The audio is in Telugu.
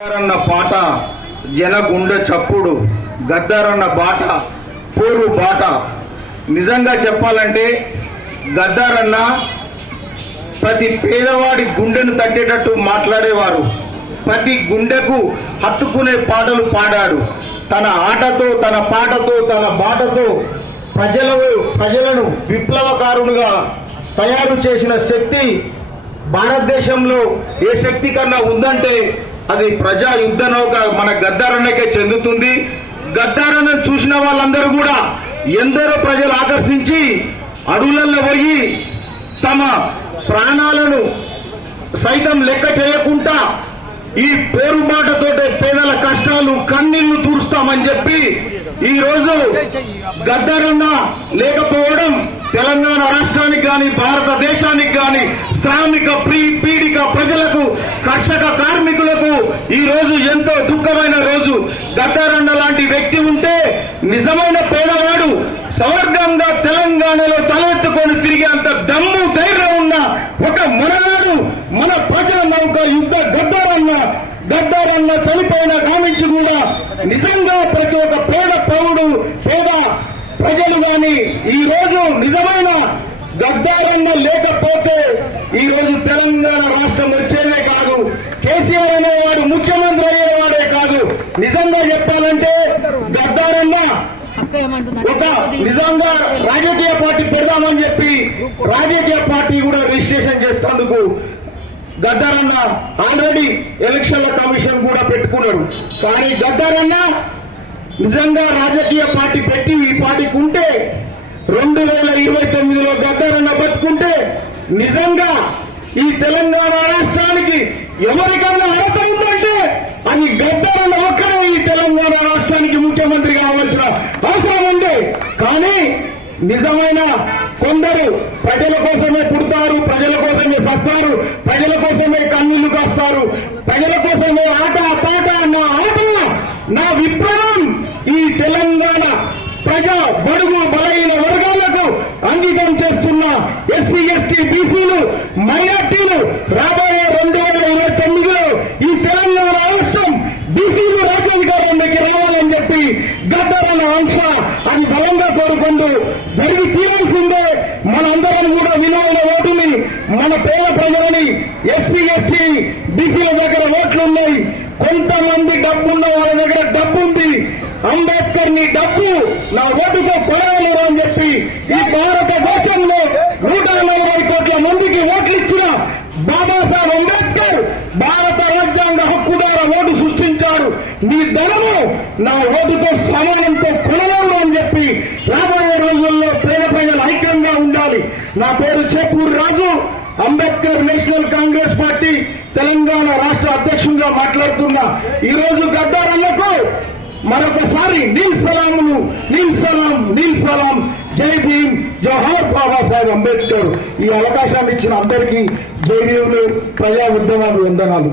గద్దారన్న పాట జనగుండె చప్పుడు, గద్దారన్న బాట పోరు బాట. నిజంగా చెప్పాలంటే గద్దారన్న ప్రతి పేదవాడి గుండెను తట్టేటట్టు మాట్లాడేవారు. ప్రతి గుండెకు హత్తుకునే పాటలు పాడాడు. తన ఆటతో, తన పాటతో, తన బాటతో ప్రజలను విప్లవకారులుగా తయారు చేసిన శక్తి భారతదేశంలో ఏ శక్తి కన్నా ఉందంటే అది ప్రజా యుద్ధ నౌక మన గద్దారన్నకే చెందుతుంది. గద్దారన్న చూసిన వాళ్ళందరూ కూడా ఎందరో ప్రజలు ఆకర్షించి అడవులలో పోయి తమ ప్రాణాలను సైతం లెక్క చేయకుండా ఈ పోరుబాటతోటే పేదల కష్టాలు కన్నీళ్లు తూరుస్తామని చెప్పి ఈ రోజు గద్దారన్న లేకపోవడం తెలంగాణ రాష్ట్రానికి గాని భారతదేశానికి గాని శ్రామిక పీడిక ప్రజలకు కర్షక కార్మికులకు ఈ రోజు ఎంతో దుఃఖమైన రోజు. గద్దారన్న లాంటి వ్యక్తి ఉంటే నిజమైన పేదవాడు స్వర్గంగా తెలంగాణలో తలెత్తుకొని తిరిగేంత దమ్ము ధైర్యం ఉన్న ఒక మనవాడు మన ప్రజా నౌక యుద్ధ గద్దారన్న చనిపోయిన కామించి కూడా నిజంగా ప్రతి ఒక్క పేద ప్రజలు గాని ఈ రోజు నిజమైన గద్దారన్న లేకపోతే ఈ రోజు తెలంగాణ రాష్ట్రం వచ్చేదే కాదు, కేసీఆర్ అనేవాడు ముఖ్యమంత్రి అయ్యేవాడే కాదు. నిజంగా చెప్పాలంటే గద్దారన్న ఒక నిజంగా రాజకీయ పార్టీ పెడదామని చెప్పి రాజకీయ పార్టీ కూడా రిజిస్ట్రేషన్ చేసేందుకు గద్దారన్న ఆల్రెడీ ఎలక్షన్ల కమిషన్ కూడా పెట్టుకున్నాడు. కానీ గద్దారన్న నిజంగా రాజకీయ పార్టీ పెట్టి ఈ పార్టీకి ఉంటే 2029లో గద్దారన్న బతుకుంటే నిజంగా ఈ తెలంగాణ రాష్ట్రానికి ఎవరికైనా అర్హత ఉందంటే అది గద్దారన్న ఒక్కరే ఈ తెలంగాణ రాష్ట్రానికి ముఖ్యమంత్రి కావాల్సిన అవసరం ఉంది. కానీ నిజమైన కొందరు ప్రజల కోసమే పుడతారు, ప్రజల కోసమే సస్తారు, ప్రజల కోసమే కన్నీళ్లు కాస్తారు, ప్రజల కోసమే ఆట పాట నా విప్లవం ఈ తెలంగాణ ప్రజా బడుగు బలహీన వర్గాలకు అంకితం చేస్తున్న ఎస్సీ ఎస్టీ బీసీలు మైనార్టీలు రాబోయే 2029లో ఈ తెలంగాణ రాష్ట్రం బీసీలు రాజ్యాధికారంలోకి రావాలని చెప్పి గద్దారన్న ఆంక్ష అది బలంగా కోరుకుంటూ జరిగి తీరాల్సిందే. మనందరం కూడా విలువైన ఓటుని మన పేద ప్రజలని ఎస్సీ ఎస్టీ బీసీల దగ్గర ఓట్లున్నాయి, కొంతమంది డబ్బున్న వాళ్ళ దగ్గర డబ్బు ఉంది. అంబేద్కర్ ని డబ్బు నా ఓటుతో కొనలేరు అని చెప్పి ఈ భారతదేశంలో 140 కోట్ల మందికి ఓట్లు ఇచ్చిన బాబాసాహెబ్ అంబేద్కర్ భారత రాజ్యాంగ హక్కుదార ఓటు సృష్టించారు. నీ ధనము నా ఓటుతో సమానంతో కొనలేరు అని చెప్పి రాబోయే రోజుల్లో పేద ప్రజలు ఐక్యంగా ఉండాలి. నా పేరు చేపూరి రాజు, అంబేద్కర్ నేషనల్ కాంగ్రెస్ పార్టీ తెలంగాణ రాష్ట్ర అధ్యక్షుడిగా మాట్లాడుతున్నా. ఈ రోజు గద్దారన్నకు మరొకసారి నీల్ సలాం, జై భీమ్, జోహార్ బాబాసాహెబ్ అంబేద్కర్. ఈ అవకాశాన్ని ఇచ్చిన అందరికీ జై భీములు, ప్రజా ఉద్యమాలు, వందనాలు.